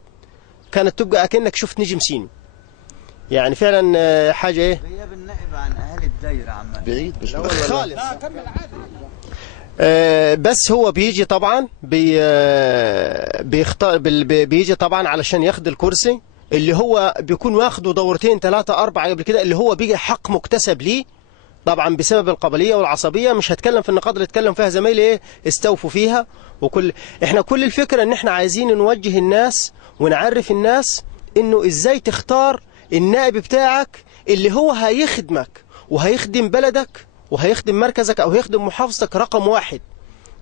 كانت تبقى اكنك شفت نجم سيني. يعني فعلا حاجه ايه، غياب النائب عن اهالي الدايره عامه بعيد مش خالص. بس هو بيجي طبعا بيختار بيجي طبعا علشان ياخد الكرسي اللي هو بيكون واخده دورتين 3 4 قبل كده، اللي هو بيجي حق مكتسب ليه طبعا بسبب القبليه والعصبيه. مش هتكلم في النقاط اللي اتكلم فيها زمايلي ايه استوفوا فيها. احنا كل الفكره ان احنا عايزين نوجه الناس ونعرف الناس انه ازاي تختار النائب بتاعك اللي هو هيخدمك وهيخدم بلدك وهيخدم مركزك او هيخدم محافظتك رقم 1.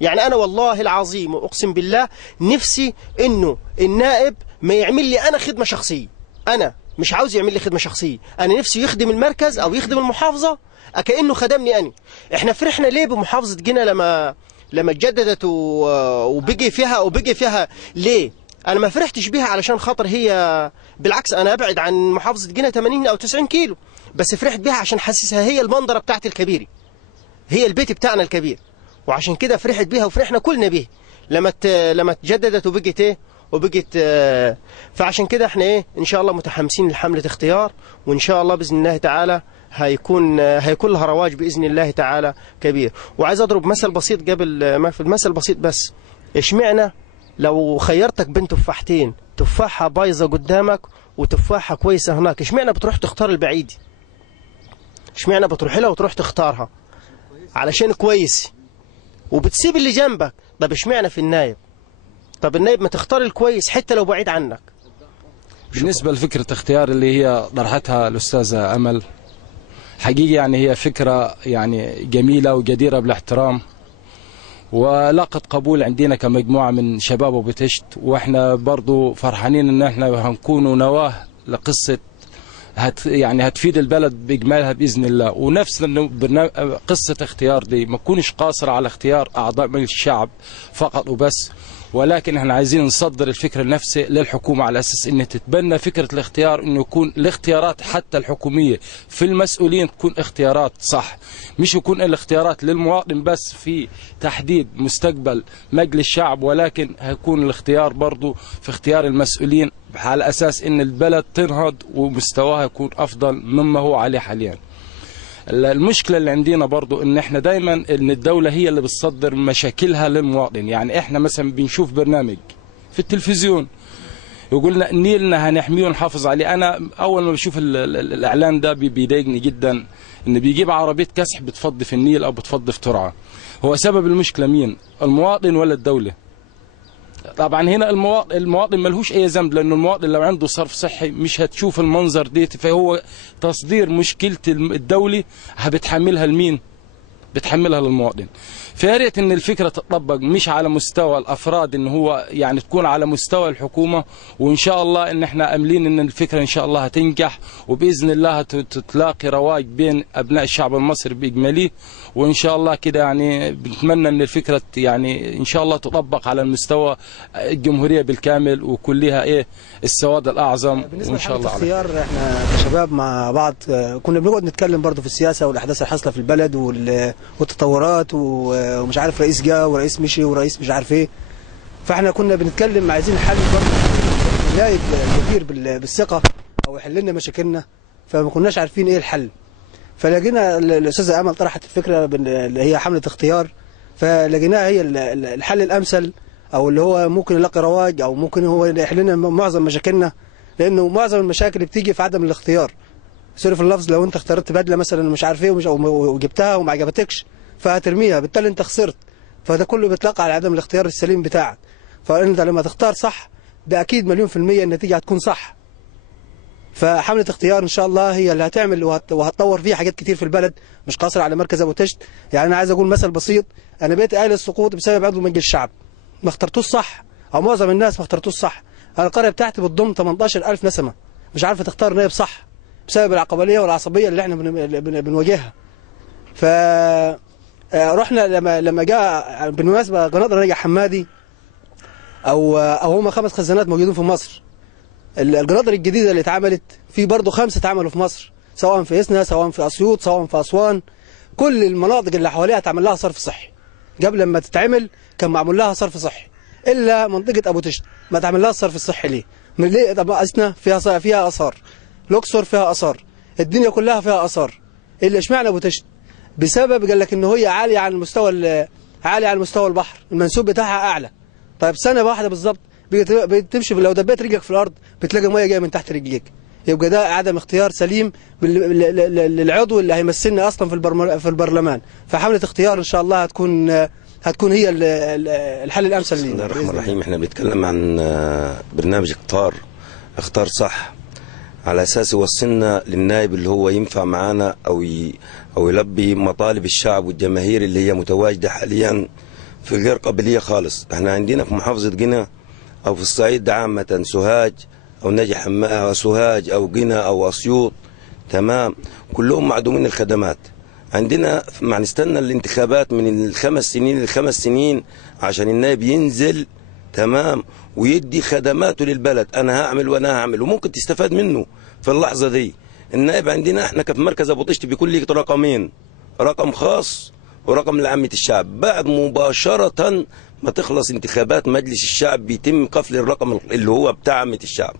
يعني انا والله العظيم واقسم بالله نفسي انه النائب ما يعمل لي انا خدمه شخصيه. انا مش عاوز يعمل لي خدمه شخصيه، انا نفسي يخدم المركز او يخدم المحافظه كأنه خدمني أنا. احنا فرحنا ليه بمحافظة جنة لما اتجددت وبقي فيها ليه؟ انا ما فرحتش بيها علشان خاطر هي، بالعكس انا ابعد عن محافظة جنة 80 او 90 كيلو، بس فرحت بيها عشان حاسسها هي المنظرة بتاعت الكبيري، هي البيت بتاعنا الكبير، وعشان كده فرحت بيها وفرحنا كلنا بيها لما اتجددت وبقت ايه وبقت فعشان كده احنا ايه ان شاء الله متحمسين لحملة اختيار، وان شاء الله باذن الله تعالى هيكون لها رواج باذن الله تعالى كبير. وعايز اضرب مثل بسيط قبل ما في المثل بسيط بس. اشمعنا لو خيرتك بين تفاحتين، تفاحة بايظة قدامك وتفاحة كويسة هناك، اشمعنا بتروح تختار البعيد؟ اشمعنا بتروح لها وتروح تختارها علشان كويس وبتسيب اللي جنبك؟ طب اشمعنا في النايب؟ طب النايب ما تختار الكويس حتى لو بعيد عنك. بالنسبة لفكرة اختيار اللي هي طرحتها الأستاذة أمل، حقيقي يعني هي فكرة يعني جميلة وجديرة بالاحترام، ولاقت قبول عندنا كمجموعة من شباب أبو تشت، واحنا برضو فرحانين ان احنا هنكونوا نواة لقصة يعني هتفيد البلد بإجمالها بإذن الله. ونفس قصة اختيار دي ما تكونش قاصرة على اختيار أعضاء مجلس الشعب فقط وبس، ولكن احنا عايزين نصدر الفكر النفسي للحكومة على أساس ان تتبنى فكرة الاختيار، انه يكون الاختيارات حتى الحكومية في المسؤولين تكون اختيارات صح، مش يكون الاختيارات للمواطن بس في تحديد مستقبل مجلس الشعب، ولكن هيكون الاختيار برضو في اختيار المسؤولين على أساس ان البلد تنهض ومستواها يكون أفضل مما هو عليه حاليا. المشكلة اللي عندنا برضو ان احنا دايما ان الدولة هي اللي بتصدر مشاكلها للمواطن. يعني احنا مثلا بنشوف برنامج في التلفزيون يقولنا نيلنا هنحميه ونحافظ عليه. انا اول ما بشوف الاعلان ده بيضايقني جدا، ان بيجيب عربية كسح بتفضي في النيل او بتفضي في ترعة. هو سبب المشكلة مين؟ المواطن ولا الدولة؟ طبعا هنا المواطن ملهوش اي ذنب، لانه المواطن لو عنده صرف صحي مش هتشوف المنظر ديت، فهو تصدير مشكلة الدولة بتحملها لمين؟ بتحملها للمواطن. فيا ريت ان الفكره تطبق مش على مستوى الافراد، ان هو يعني تكون على مستوى الحكومه، وان شاء الله ان احنا املين ان الفكره ان شاء الله هتنجح، وباذن الله تلاقي رواج بين ابناء الشعب المصري باجماليه، وان شاء الله كده يعني بنتمنى ان الفكره يعني ان شاء الله تطبق على المستوى الجمهوريه بالكامل وكلها ايه السواد الاعظم. بالنسبه لحالة اختيار، احنا كشباب مع بعض كنا بنقعد نتكلم برضه في السياسه والاحداث الحاصله في البلد والتطورات ومش عارف رئيس جه ورئيس مشي ورئيس مش عارف ايه، فاحنا كنا بنتكلم عايزين حل برضه نائب كبير بالثقه او يحل لنا مشاكلنا، فما كناش عارفين ايه الحل. فلقينا الاستاذه امل طرحت الفكره اللي هي حمله اختيار، فلقيناها هي الحل الامثل، او اللي هو ممكن يلاقي رواج، او ممكن هو يحل لنا معظم مشاكلنا، لانه معظم المشاكل بتيجي في عدم الاختيار. سوري في اللفظ، لو انت اخترت بدله مثلا مش عارف ايه وجبتها وما عجبتكش فهترميها، بالتالي انت خسرت، فده كله بيتلقى على عدم الاختيار السليم بتاعك. فانت لما تختار صح ده اكيد 100% النتيجه هتكون صح. فحمله اختيار ان شاء الله هي اللي هتعمل وهتطور فيها حاجات كتير في البلد، مش قاصر على مركز ابو تشت. يعني انا عايز اقول مثل بسيط، انا بقيت قايل السقوط بسبب عضو مجلس الشعب ما اخترتوش صح، او معظم الناس ما اخترتوش صح. انا القريه بتاعتي بتضم 18,000 نسمه مش عارفه تختار نائب صح بسبب العقباليه والعصبيه اللي احنا بنواجهها. ف رحنا لما جاء بالمناسبه قناطر نجع حمادي او هم 5 خزانات موجودين في مصر. القناطر الجديده اللي اتعملت في برضه 5 اتعملوا في مصر، سواء في اسنا، سواء في اسيوط، سواء في اسوان. كل المناطق اللي حواليها اتعمل لها صرف صحي، قبل ما تتعمل كان معمول لها صرف صحي، الا منطقه ابو تشت ما اتعمل لها الصرف الصحي. ليه؟ من ليه؟ طب اسنا فيها اثار، الاقصر فيها اثار، الدنيا كلها فيها اثار، الا اشمعنى ابو تشت؟ بسبب قال لك ان هي عاليه عن مستوى البحر، المنسوب بتاعها اعلى. طيب سنه واحده بالظبط بتمشي، لو دبيت رجلك في الارض بتلاقي ميه جايه من تحت رجليك. يبقى ده عدم اختيار سليم للعضو اللي هيمثلنا اصلا في البرلمان. فحمله اختيار ان شاء الله هتكون هي الحل الامثل لينا. بسم الله الرحمن الرحيم. احنا بنتكلم عن برنامج اختار صح، على اساس يوصلنا للنائب اللي هو ينفع معانا او يلبي مطالب الشعب والجماهير اللي هي متواجده حاليا في غير قابليه خالص. احنا عندنا في محافظه قنا او في الصعيد عامه، سوهاج او نجع حمادي، سوهاج او قنا او اسيوط، تمام، كلهم معدومين الخدمات. عندنا ما نستنى الانتخابات من ال5 سنين ل5 سنين عشان النائب ينزل، تمام، ويدي خدماته للبلد. انا هعمل وانا هعمل، وممكن تستفاد منه في اللحظه دي. النائب عندنا احنا في مركز ابو طشت بيكون لك رقمين، رقم خاص ورقم لعامه الشعب. بعد مباشره ما تخلص انتخابات مجلس الشعب بيتم قفل الرقم اللي هو بتاع عامة الشعب.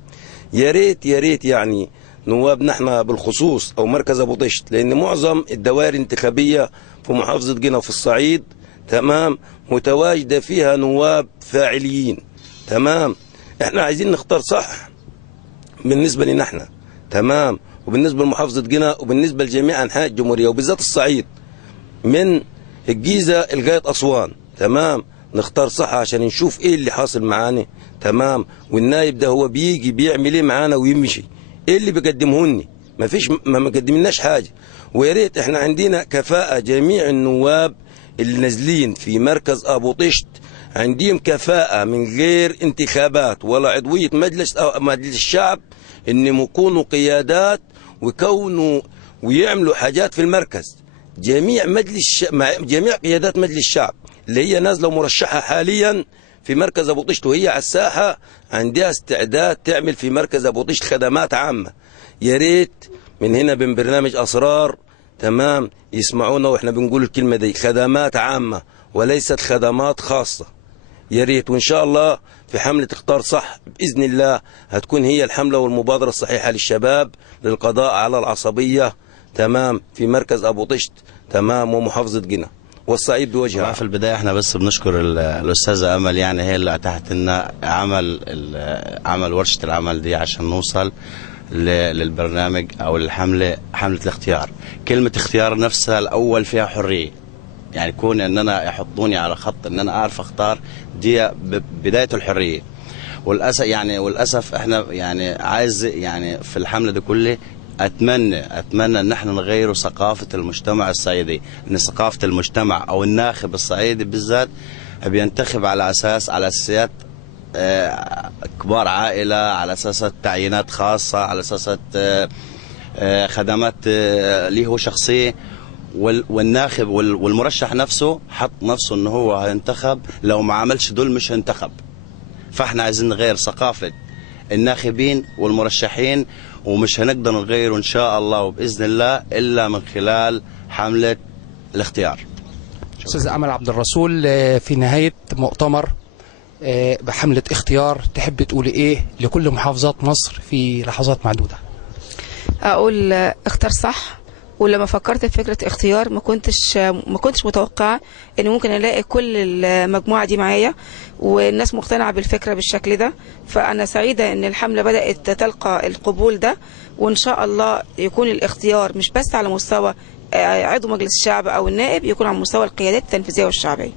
يا ريت يعني نوابنا احنا بالخصوص او مركز ابو طشت، لان معظم الدوائر الانتخابيه في محافظه قنا في الصعيد تمام متواجده فيها نواب فاعليين تمام. احنا عايزين نختار صح بالنسبه لنا احنا تمام، وبالنسبه لمحافظه قنا وبالنسبه لجميع انحاء الجمهوريه وبالذات الصعيد من الجيزه لغايه اسوان تمام. نختار صح عشان نشوف ايه اللي حاصل معانا تمام، والنايب ده هو بيجي بيعمل ايه معانا ويمشي، ايه اللي بيقدمهن؟ ما مقدمناش حاجه. ويا ريت احنا عندنا كفاءه، جميع النواب اللي نازلين في مركز ابو طشت عندهم كفاءه من غير انتخابات ولا عضويه مجلس الشعب، انهم يكونوا قيادات ويكونوا ويعملوا حاجات في المركز. جميع قيادات مجلس الشعب اللي هي نازله ومرشحه حاليا في مركز ابو طشت وهي على الساحه عندها استعداد تعمل في مركز ابو طشت خدمات عامه. يا ريت من هنا من برنامج اسرار تمام يسمعونا واحنا بنقول الكلمه دي، خدمات عامه وليست خدمات خاصه. يا ريت، وان شاء الله في حمله اختار صح باذن الله هتكون هي الحمله والمبادره الصحيحه للشباب للقضاء على العصبيه تمام في مركز ابو طشت تمام ومحافظه قنا والصعيد بوجهها. في البدايه احنا بس بنشكر الاستاذه امل، يعني هي اللي اتاحت لنا عمل ورشه العمل دي عشان نوصل للبرنامج او حمله الاختيار. كلمه اختيار نفسها الاول فيها حريه، يعني كون ان انا يحطوني على خط ان انا اعرف اختار، دي بدايه الحريه. والاسف احنا يعني عايز يعني في الحمله دي كلها اتمنى ان احنا نغير ثقافه المجتمع الصعيدي، ان ثقافه المجتمع او الناخب الصعيدي بالذات بينتخب على اساسيات كبار عائله، على اساس تعيينات خاصه، على اساس خدمات له شخصيه. والناخب والمرشح نفسه حط نفسه انه هو هينتخب، لو ما عملش دول مش هينتخب. فاحنا عايزين نغير ثقافه الناخبين والمرشحين، ومش هنقدر نغيره ان شاء الله وباذن الله الا من خلال حمله الاختيار. استاذ امل عبد الرسول، في نهايه مؤتمر بحمله اختيار تحب تقولي ايه لكل محافظات مصر في لحظات معدوده؟ اقول اختار صح. ولما فكرت في فكره اختيار ما كنتش متوقعه ان ممكن الاقي كل المجموعه دي معايا والناس مقتنعه بالفكره بالشكل ده. فانا سعيده ان الحمله بدات تلقى القبول ده، وان شاء الله يكون الاختيار مش بس على مستوى عضو مجلس الشعب او النائب، يكون على مستوى القيادات التنفيذيه والشعبيه.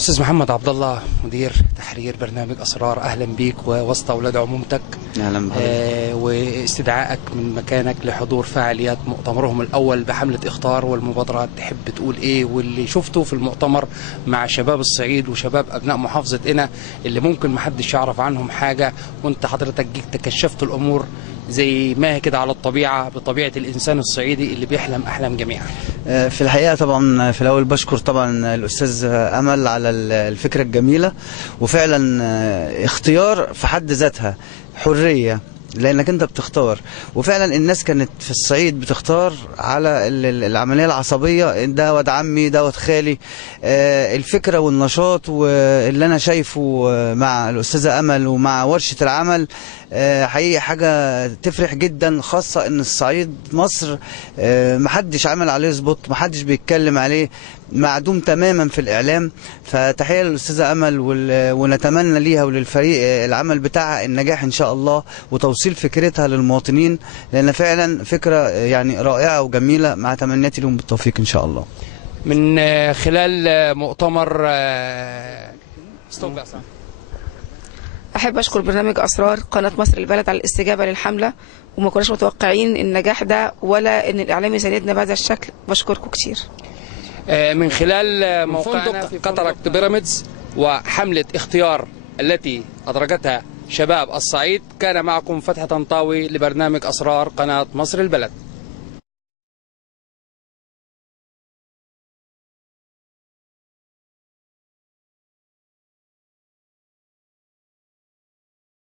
استاذ محمد عبد الله، مدير تحرير برنامج اسرار، اهلا بيك ووسط اولاد عمومتك. اهلا بحضرتك. واستدعائك من مكانك لحضور فعاليات مؤتمرهم الاول بحمله اختار والمبادرات، تحب تقول ايه واللي شفته في المؤتمر مع شباب الصعيد وشباب ابناء محافظه قنا اللي ممكن ما حدش يعرف عنهم حاجه، وانت حضرتك جيت تكشفت الامور زي ما هي كده على الطبيعه، بطبيعه الانسان الصعيدي اللي بيحلم احلام جميعا. في الحقيقه طبعا في الاول بشكر طبعا الاستاذ امل على الفكره الجميله، وفعلا اختيار في حد ذاتها حريه لانك انت بتختار، وفعلا الناس كانت في الصعيد بتختار على العمليه العصبيه، ده واد عمي ده واد خالي. الفكره والنشاط واللي انا شايفه مع الاستاذه امل ومع ورشه العمل حقيقي حاجه تفرح جدا، خاصه ان الصعيد مصر محدش عمل عليه سبوت، محدش بيتكلم عليه، معدوم تماما في الاعلام. فتحيه للاستاذه امل ونتمنى ليها وللفريق العمل بتاعها النجاح ان شاء الله، وتوصيل فكرتها للمواطنين، لان فعلا فكره يعني رائعه وجميله، مع تمنياتي لهم بالتوفيق ان شاء الله. من خلال مؤتمر احب اشكر برنامج اسرار قناه مصر البلد على الاستجابه للحمله، وما كناش متوقعين النجاح ده ولا ان الاعلام يساندنا بهذا الشكل. بشكركم كتير. من خلال موقعنا في كاتاراكت بيراميدز وحمله اختيار التي ادرجتها شباب الصعيد، كان معكم فتحي طنطاوي لبرنامج اسرار قناه مصر البلد.